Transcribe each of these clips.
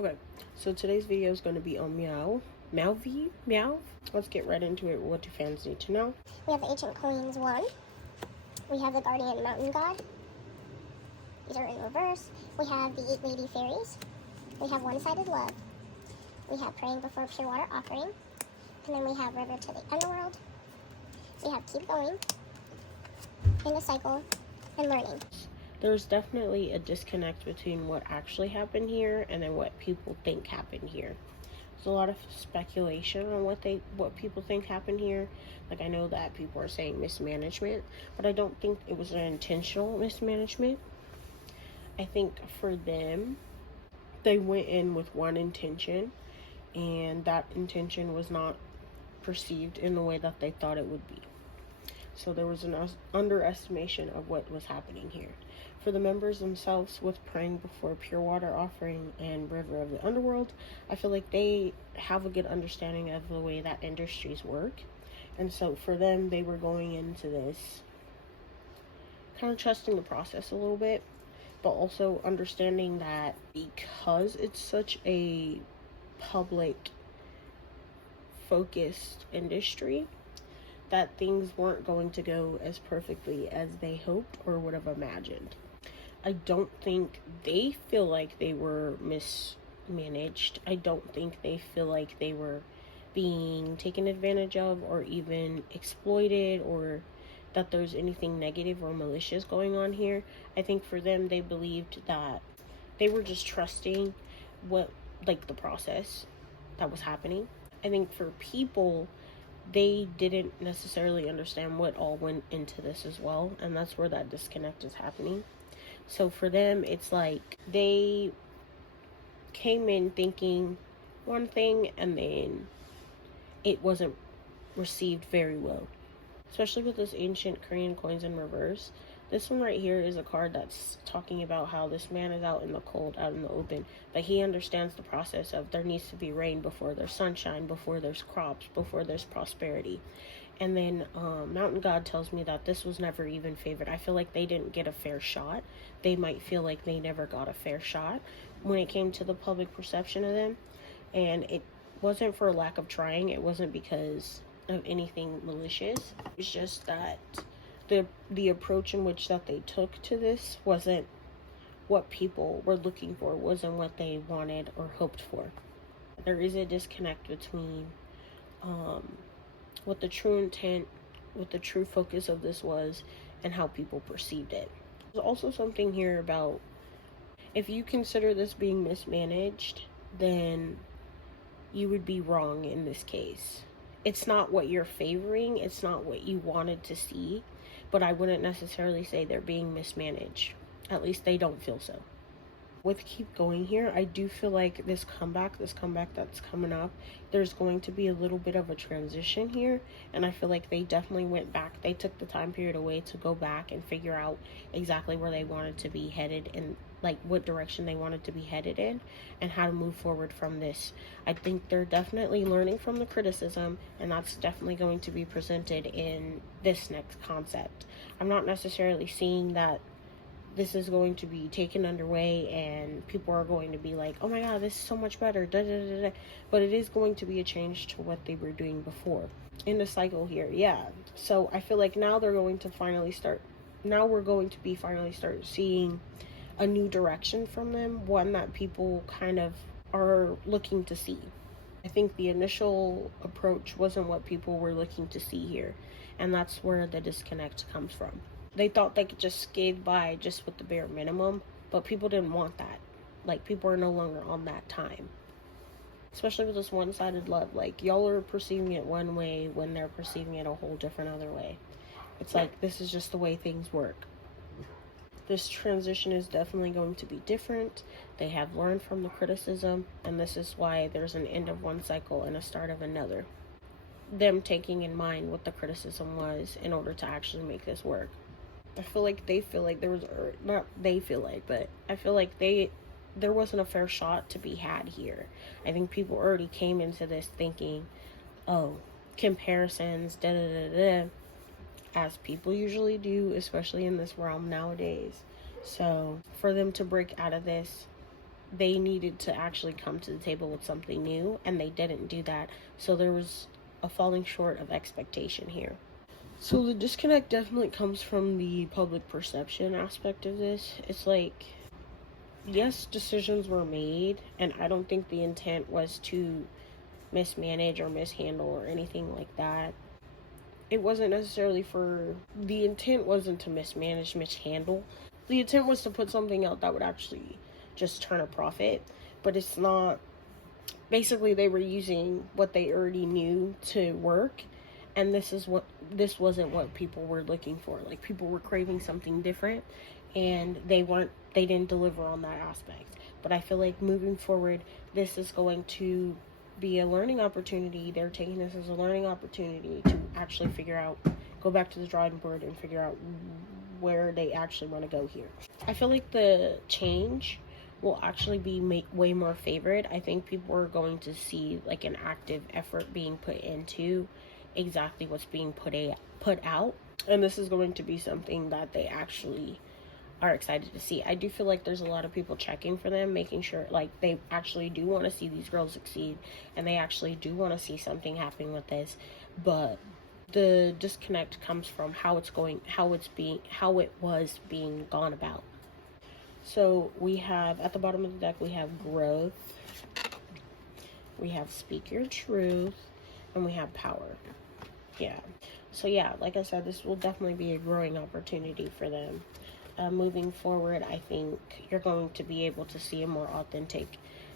Okay, so today's video is going to be on Meovv. Let's get right into it. What do fans need to know? We have the Ancient Coins 1. We have the Guardian Mountain God. These are in reverse. We have the 8 Lady Fairies. We have One-Sided Love. We have Praying Before Pure Water Offering. And then we have River to the Underworld. We have Keep Going, In a Cycle, and Learning. There's definitely a disconnect between what actually happened here and then what people think happened here. There's a lot of speculation on what people think happened here. Like, I know that people are saying mismanagement, but I don't think it was an intentional mismanagement. I think for them, they went in with one intention, and that intention was not perceived in the way that they thought it would be. So there was an underestimation of what was happening here. For the members themselves, with Praying Before Pure Water Offering and River of the Underworld, I feel like they have a good understanding of the way that industries work. And so for them, they were going into this kind of trusting the process a little bit, but also understanding that because it's such a public focused industry, that things weren't going to go as perfectly as they hoped or would have imagined. I don't think they feel like they were mismanaged. I don't think they feel like they were being taken advantage of or even exploited, or that there's anything negative or malicious going on here. I think for them, they believed that they were just trusting the process that was happening. I think for people, they didn't necessarily understand what all went into this as well, and that's where that disconnect is happening. So for them, it's like they came in thinking one thing and then it wasn't received very well, especially with this Ancient Korean Coins in reverse. This one right here is a card that's talking about how this man is out in the cold, out in the open, but he understands the process of there needs to be rain before there's sunshine, before there's crops, before there's prosperity. And then Mountain God tells me that this was never even favored. I feel like they didn't get a fair shot. They might feel like they never got a fair shot when it came to the public perception of them. And it wasn't for lack of trying. It wasn't because of anything malicious. It's just that the approach in which that they took to this wasn't what people were looking for, wasn't what they wanted or hoped for. There is a disconnect between what the true intent, what the true focus of this was, and how people perceived it. There's also something here about, if you consider this being mismanaged, then you would be wrong in this case. It's not what you're favoring, it's not what you wanted to see, but I wouldn't necessarily say they're being mismanaged. At least they don't feel so. With Keep Going here, I do feel like this comeback that's coming up, there's going to be a little bit of a transition here, and I feel like they definitely went back. They took the time period away to go back and figure out exactly where they wanted to be headed and like what direction they wanted to be headed in and how to move forward from this. I think they're definitely learning from the criticism, and that's definitely going to be presented in this next concept. I'm not necessarily seeing that this is going to be taken underway and people are going to be like, oh my god, this is so much better, da, da, da, da. But it is going to be a change to what they were doing before in the cycle here. Yeah, so I feel like now they're going to finally start, now we're going to be finally start seeing a new direction from them, one that people kind of are looking to see. I think the initial approach wasn't what people were looking to see here, and that's where the disconnect comes from. They thought they could just skate by just with the bare minimum, but people didn't want that. Like, people are no longer on that time. Especially with this one-sided love. Like, y'all are perceiving it one way when they're perceiving it a whole different other way. It's like, this is just the way things work. This transition is definitely going to be different. They have learned from the criticism, and this is why there's an end of one cycle and a start of another. Them taking in mind what the criticism was in order to actually make this work. I feel like they feel like there was, not they feel like, but I feel like there wasn't a fair shot to be had here. I think people already came into this thinking, oh, comparisons, da da da da, as people usually do, especially in this realm nowadays. So for them to break out of this they needed to actually come to the table with something new, and they didn't do that. So there was a falling short of expectation here. So the disconnect definitely comes from the public perception aspect of this. It's like, yes, decisions were made, and I don't think the intent was to mismanage or mishandle or anything like that. It wasn't necessarily the intent wasn't to mismanage, mishandle. The intent was to put something out that would actually just turn a profit, but it's not. Basically, they were using what they already knew to work, and this wasn't what people were looking for. Like, people were craving something different, and they didn't deliver on that aspect. But I feel like moving forward, this is going to be a learning opportunity. They're taking this as a learning opportunity to actually go back to the drawing board and figure out where they actually want to go here. I feel like the change will actually be way more favored. I think people are going to see like an active effort being put into exactly what's being put out, and this is going to be something that they actually are excited to see. I do feel like there's a lot of people checking for them, making sure like they actually do want to see these girls succeed, and they actually do want to see something happen with this. But the disconnect comes from how it was being gone about. So we have, at the bottom of the deck, we have growth, we have speak your truth, and we have power. Yeah. So yeah, like I said, this will definitely be a growing opportunity for them. Moving forward, I think you're going to be able to see a more authentic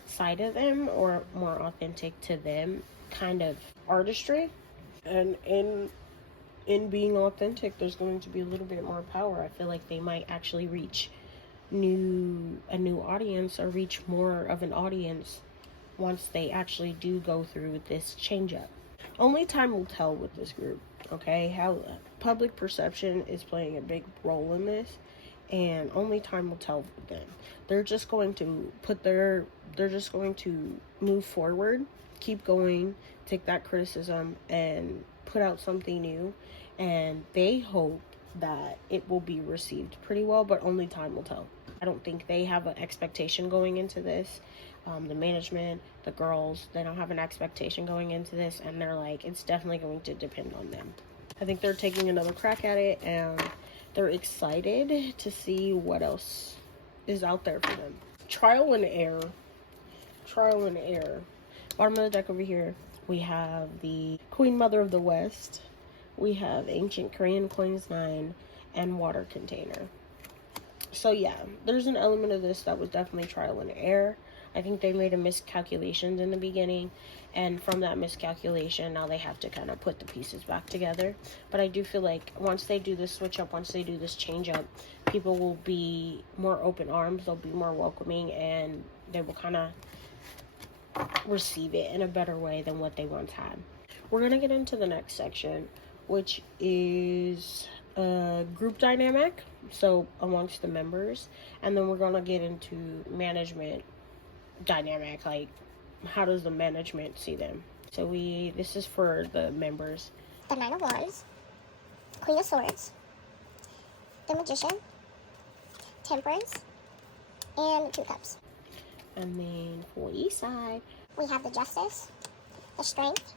side of them, or more authentic to them kind of artistry. And in being authentic, there's going to be a little bit more power. I feel like they might actually reach a new audience, or reach more of an audience once they actually do go through this change up. Only time will tell with this group, okay? How public perception is playing a big role in this, and only time will tell with them. They're just going to move forward, keep going, take that criticism and put out something new, and they hope that it will be received pretty well, but only time will tell. I don't think they have an expectation going into this. The management, the girls, they don't have an expectation going into this, and they're like, it's definitely going to depend on them. I think they're taking another crack at it, and they're excited to see what else is out there for them. Trial and error. Bottom of the deck over here, we have the Queen Mother of the West, we have Ancient Korean Coins 9, and Water Container. So yeah, there's an element of this that was definitely trial and error. I think they made a miscalculation in the beginning, and from that miscalculation, now they have to kind of put the pieces back together. But I do feel like once they do this switch up, once they do this change up, people will be more open arms, they'll be more welcoming, and they will kind of receive it in a better way than what they once had. We're going to get into the next section, which is group dynamic, so amongst the members, and then we're going to get into management dynamic, like how does the management see them. So this is for the members. The Nine of Wands, Queen of Swords, the Magician, Temperance, and Two Cups. And then for the east side, we have the Justice, the Strength,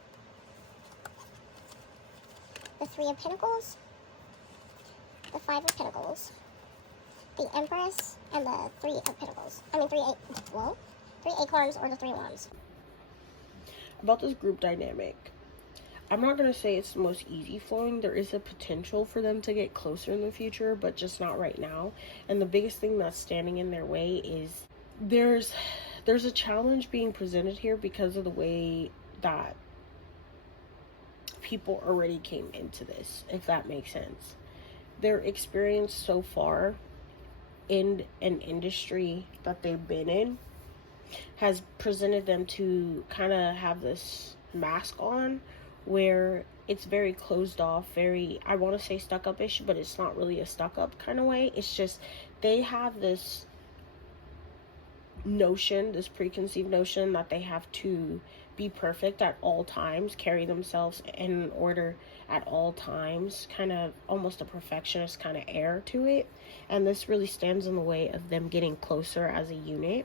the Three of Pentacles, the Five of Pentacles, the Empress, and the Three of Pentacles. Three acorns, or the Three Wands. About this group dynamic, I'm not going to say it's the most easy flowing. There is a potential for them to get closer in the future, but just not right now. And the biggest thing that's standing in their way is there's a challenge being presented here because of the way that people already came into this, if that makes sense. Their experience so far in an industry that they've been in has presented them to kind of have this mask on where it's very closed off, very, I want to say stuck up-ish, but it's not really a stuck up kind of way. It's just they have this notion, this preconceived notion that they have to be perfect at all times, carry themselves in order at all times, kind of almost a perfectionist kind of air to it, and this really stands in the way of them getting closer as a unit.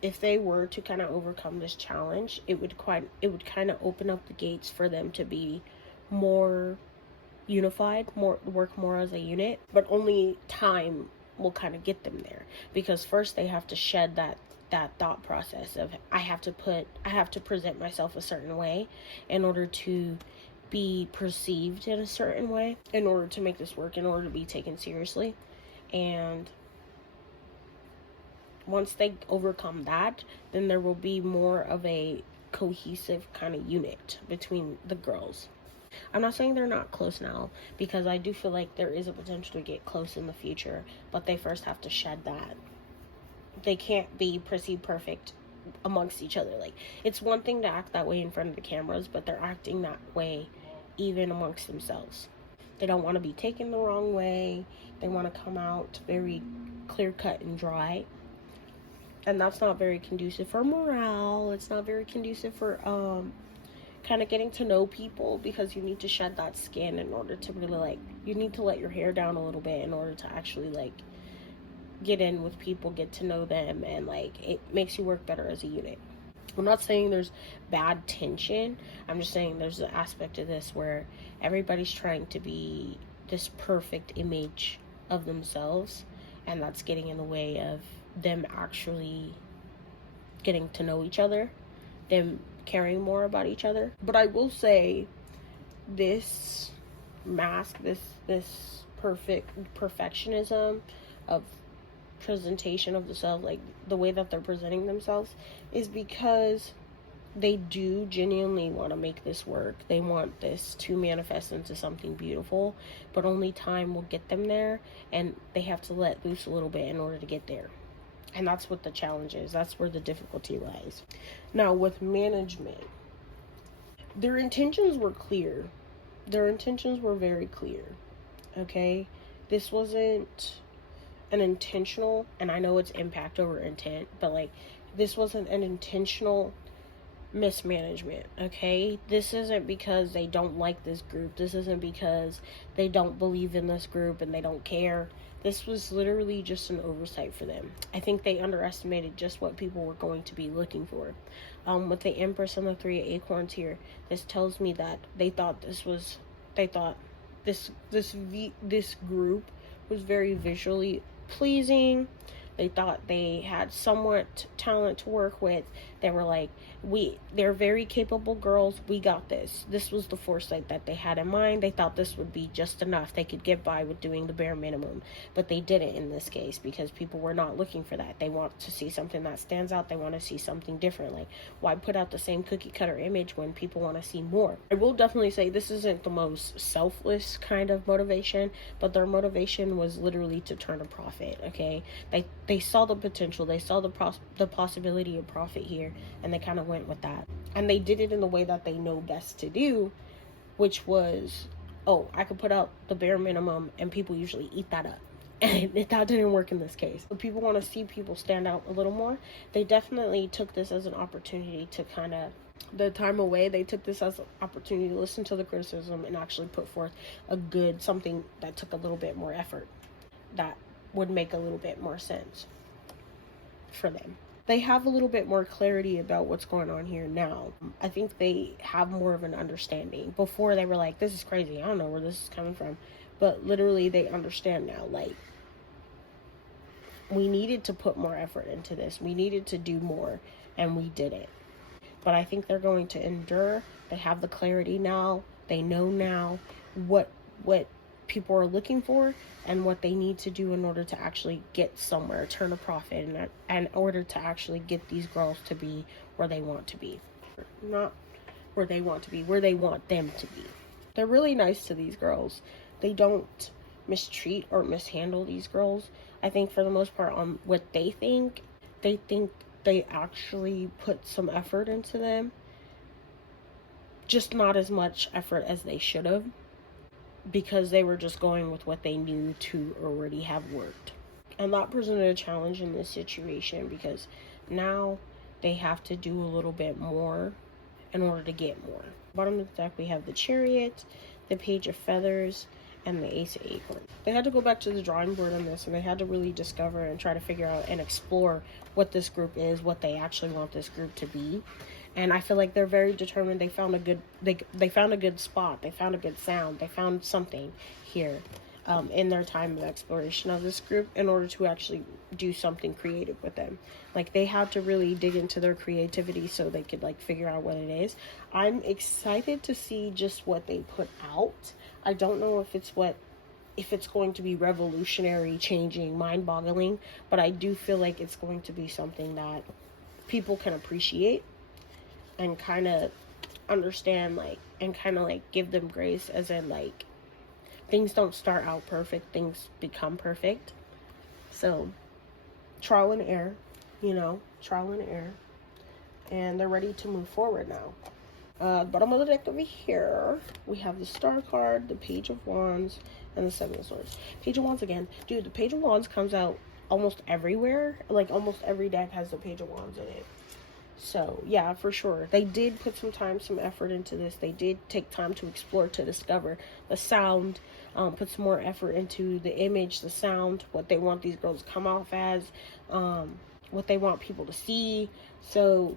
If they were to kind of overcome this challenge, it would kind of open up the gates for them to be more unified, work more as a unit. But only time will kind of get them there, because first they have to shed that thought process of I have to present myself a certain way in order to be perceived in a certain way, in order to make this work, in order to be taken seriously. And once they overcome that, then there will be more of a cohesive kind of unit between the girls. I'm not saying they're not close now, because I do feel like there is a potential to get close in the future, but they first have to shed that. They can't be perceived perfect amongst each other. Like, it's one thing to act that way in front of the cameras, but they're acting that way even amongst themselves. They don't want to be taken the wrong way. They want to come out very clear cut and dry. And that's not very conducive for morale. It's not very conducive for kind of getting to know people, because you need to shed that skin in order to really, like, you need to let your hair down a little bit in order to actually, like, get in with people, get to know them, and, like, it makes you work better as a unit. I'm not saying there's bad tension. I'm just saying there's an aspect of this where everybody's trying to be this perfect image of themselves, and that's getting in the way of them actually getting to know each other, them caring more about each other. But I will say, this mask, this perfectionism of presentation of the self, like the way that they're presenting themselves, is because they do genuinely want to make this work. They want this to manifest into something beautiful, but only time will get them there, and they have to let loose a little bit in order to get there. And that's what the challenge is. That's where the difficulty lies. Now, with management, their intentions were clear. Their intentions were very clear. Okay? This wasn't an intentional, and I know it's impact over intent, but, like, this wasn't an intentional mismanagement. Okay? This isn't because they don't like this group. This isn't because they don't believe in this group and they don't care. This was literally just an oversight for them. I think they underestimated just what people were going to be looking for. With the Empress and the 3 acorns here, this tells me that they thought this group was very visually pleasing. They thought they had somewhat talent to work with. They were like, they're very capable girls. We got this. This was the foresight that they had in mind. They thought this would be just enough. They could get by with doing the bare minimum. But they didn't in this case, because people were not looking for that. They want to see something that stands out. They want to see something different. Like, why put out the same cookie cutter image when people want to see more? I will definitely say this isn't the most selfless kind of motivation, but their motivation was literally to turn a profit. Okay? They saw the potential. They saw the possibility of profit here, and they kind of went with that. And they did it in the way that they know best to do, which was, I could put out the bare minimum and people usually eat that up. And that didn't work in this case. If people want to see people stand out a little more, they definitely took this as an opportunity to kind of, the time away, they took this as an opportunity to listen to the criticism and actually put forth something that took a little bit more effort, that would make a little bit more sense for them. They have a little bit more clarity about what's going on here now. I think they have more of an understanding. Before, they were like, this is crazy. I don't know where this is coming from. But literally, they understand now. Like, we needed to put more effort into this. We needed to do more, and we didn't. But I think they're going to endure. They have the clarity now. They know now what people are looking for and what they need to do in order to actually get somewhere, turn a profit, and in order to actually get these girls to be where they want to be. Not where they want to be, where they want them to be. They're really nice to these girls. They don't mistreat or mishandle these girls. I think for the most part, on what they think they actually put some effort into them. Just not as much effort as they should have, because they were just going with what they knew to already have worked. And that presented a challenge in this situation, because now they have to do a little bit more in order to get more. Bottom of the deck, we have the Chariot, the Page of Feathers, and the Ace of Acorns. They had to go back to the drawing board on this, and they had to really discover and try to figure out and explore what this group is, what they actually want this group to be. And I feel like they're very determined. They found a good they found a good spot. They found a good sound. They found something here in their time of exploration of this group in order to actually do something creative with them. Like, they had to really dig into their creativity so they could like figure out what it is. I'm excited to see just what they put out. I don't know if it's going to be revolutionary, changing, mind-boggling, but I do feel like it's going to be something that people can appreciate and kind of understand, like, and kind of like give them grace, as in like things don't start out perfect, things become perfect. So trial and error, trial and error, and they're ready to move forward now. Bottom of the deck over here, we have the Star card, the Page of Wands, and the Seven of Swords. Page of Wands again. Dude, the Page of Wands comes out almost everywhere. Like, almost every deck has the Page of Wands in it. So, yeah, for sure. They did put some time, some effort into this. They did take time to explore, to discover the sound, put some more effort into the image, the sound, what they want these girls to come off as, what they want people to see. So,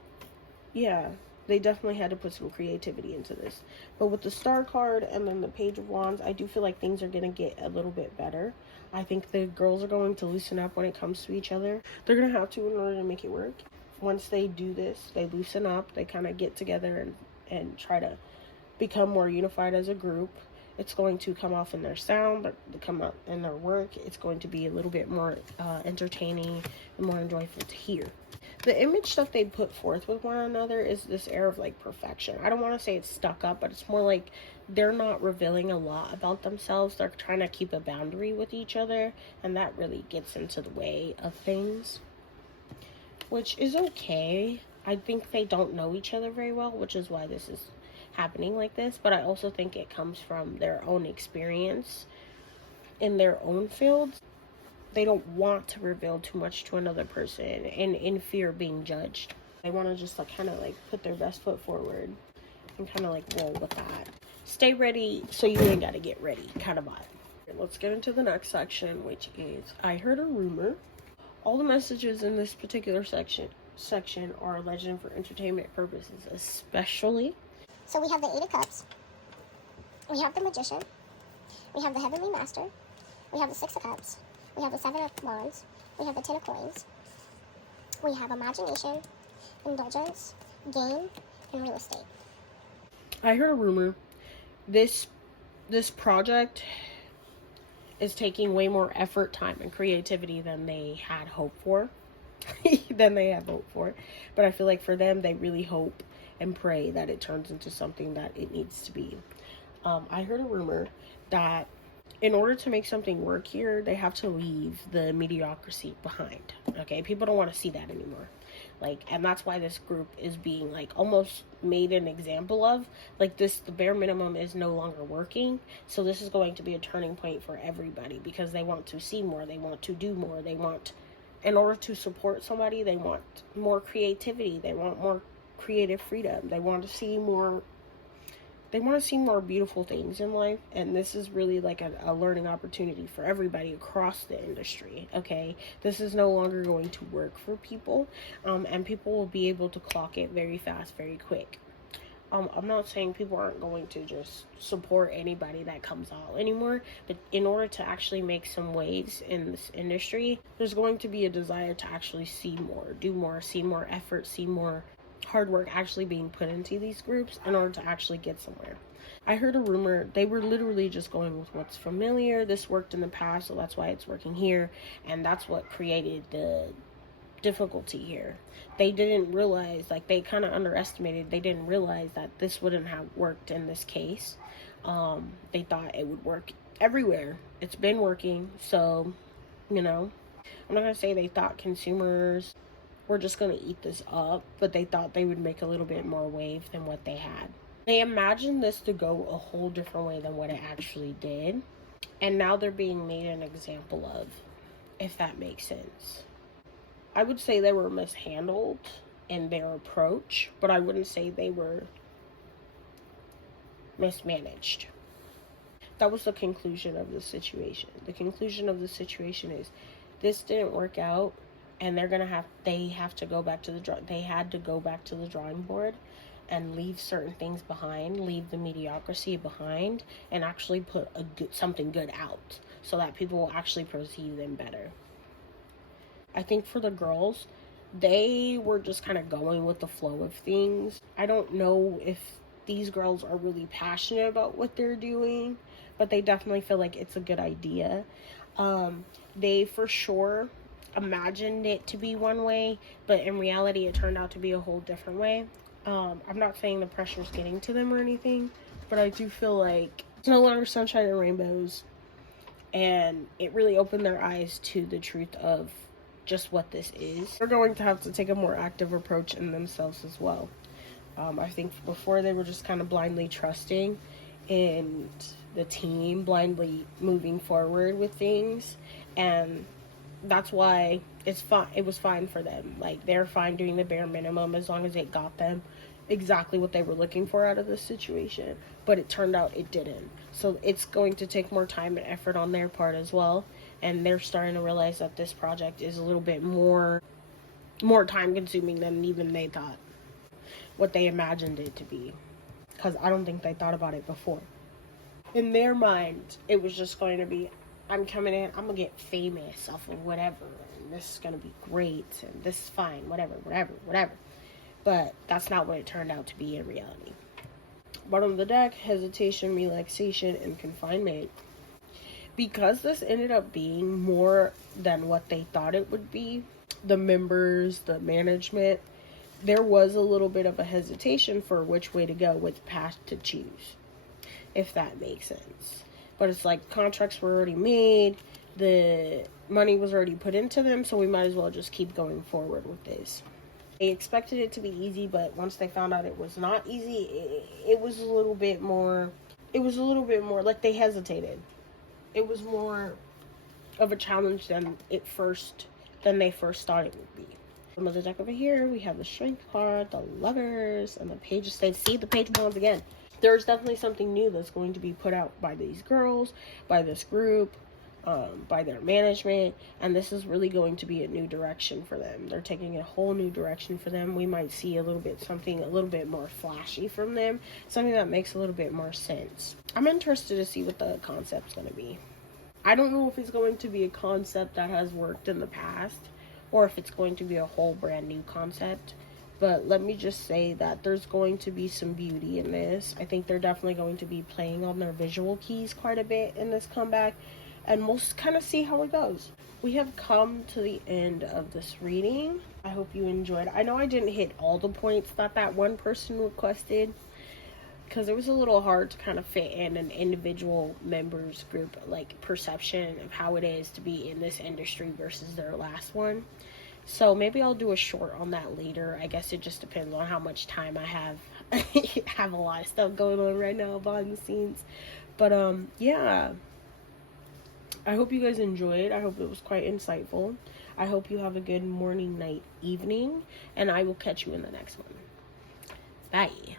yeah, they definitely had to put some creativity into this. But with the Star card and then the Page of Wands, I do feel like things are going to get a little bit better. I think the girls are going to loosen up when it comes to each other. They're going to have to in order to make it work. Once they do this, they loosen up, they kind of get together and try to become more unified as a group. It's going to come off in their sound, but come out in their work. It's going to be a little bit more entertaining and more enjoyable to hear. The image that they put forth with one another is this air of like perfection. I don't want to say it's stuck up, but it's more like they're not revealing a lot about themselves. They're trying to keep a boundary with each other, and that really gets into the way of things, which is okay. I think they don't know each other very well, which is why this is happening like this. But I also think it comes from their own experience in their own fields. They don't want to reveal too much to another person and in fear of being judged. They want to just like kind of like put their best foot forward and kind of like roll with that. Stay ready so you ain't got to get ready kind of vibe. Let's get into the next section, which is I heard a rumor. All the messages in this particular section are alleged for entertainment purposes, especially. So we have the Eight of Cups. We have the Magician. We have the Heavenly Master. We have the Six of Cups. We have the Seven of Wands. We have the Ten of Coins. We have imagination, indulgence, game, and real estate. I heard a rumor. This project is taking way more effort, time, and creativity than they had hoped for. But I feel like for them, they really hope and pray that it turns into something that it needs to be. I heard a rumor that in order to make something work here, they have to leave the mediocrity behind. Okay, people don't want to see that anymore. Like, and that's why this group is being like almost made an example of. Like, this, the bare minimum is no longer working. So this is going to be a turning point for everybody because they want to see more. They want to do more. They want, in order to support somebody, they want more creativity. They want more creative freedom. They want to see more. They want to see more beautiful things in life, and this is really like a learning opportunity for everybody across the industry, okay? This is no longer going to work for people, and people will be able to clock it very fast, very quick. I'm not saying people aren't going to just support anybody that comes out anymore, but in order to actually make some waves in this industry, there's going to be a desire to actually see more, do more, see more effort, see more hard work actually being put into these groups in order to actually get somewhere. I heard a rumor they were literally just going with what's familiar. This worked in the past, so that's why it's working here, and that's what created the difficulty here. They didn't realize, like, they kind of underestimated. They didn't realize that this wouldn't have worked in this case. They thought it would work everywhere. It's been working, so, I'm not gonna say they thought consumers were just going to eat this up, but they thought they would make a little bit more wave than what they had. They imagined this to go a whole different way than what it actually did, and now they're being made an example of, if that makes sense. I would say they were mishandled in their approach, but I wouldn't say they were mismanaged. that was the conclusion of the situation. The conclusion of the situation is this didn't work out, and they had to go back to the drawing board and leave certain things behind, leave the mediocrity behind, and actually put something good out so that people will actually perceive them better. I think for the girls, they were just kind of going with the flow of things. I don't know if these girls are really passionate about what they're doing, but they definitely feel like it's a good idea. They for sure imagined it to be one way, but in reality it turned out to be a whole different way. I'm not saying the pressure's getting to them or anything, but I do feel like it's no longer sunshine and rainbows, and it really opened their eyes to the truth of just what this is. They're going to have to take a more active approach in themselves as well. I think before they were just kind of blindly trusting in the team, blindly moving forward with things, and that's why it was fine for them. Like, they're fine doing the bare minimum as long as it got them exactly what they were looking for out of this situation. But it turned out it didn't. So it's going to take more time and effort on their part as well. And they're starting to realize that this project is a little bit more time consuming than even they thought, what they imagined it to be. Because I don't think they thought about it before. In their mind, it was just going to be, I'm coming in, I'm going to get famous off of whatever, and this is going to be great, and this is fine, whatever. But that's not what it turned out to be in reality. Bottom of the deck, hesitation, relaxation, and confinement. Because this ended up being more than what they thought it would be, the members, the management, there was a little bit of a hesitation for which way to go, which path to choose, if that makes sense. But it's like contracts were already made, the money was already put into them, so we might as well just keep going forward with this. They expected it to be easy, but once they found out it was not easy, it was a little bit more like they hesitated. It was more of a challenge than they first thought it would be. From the deck over here, we have the Strength card, the Lovers, and the Page of Spades. See the Page of Wands again. There's definitely something new that's going to be put out by these girls, by this group, by their management, and this is really going to be a new direction for them. They're taking a whole new direction for them. We might see something a little bit more flashy from them, something that makes a little bit more sense. I'm interested to see what the concept's going to be. I don't know if it's going to be a concept that has worked in the past, or if it's going to be a whole brand new concept. But let me just say that there's going to be some beauty in this. I think they're definitely going to be playing on their visual keys quite a bit in this comeback, and we'll kind of see how it goes. We have come to the end of this reading. I hope you enjoyed. I know I didn't hit all the points that one person requested, because it was a little hard to kind of fit in an individual members group, like, perception of how it is to be in this industry versus their last one. So maybe I'll do a short on that later. I guess it just depends on how much time I have. I have a lot of stuff going on right now behind the scenes. But yeah, I hope you guys enjoyed. I hope it was quite insightful. I hope you have a good morning, night, evening, and I will catch you in the next one. Bye.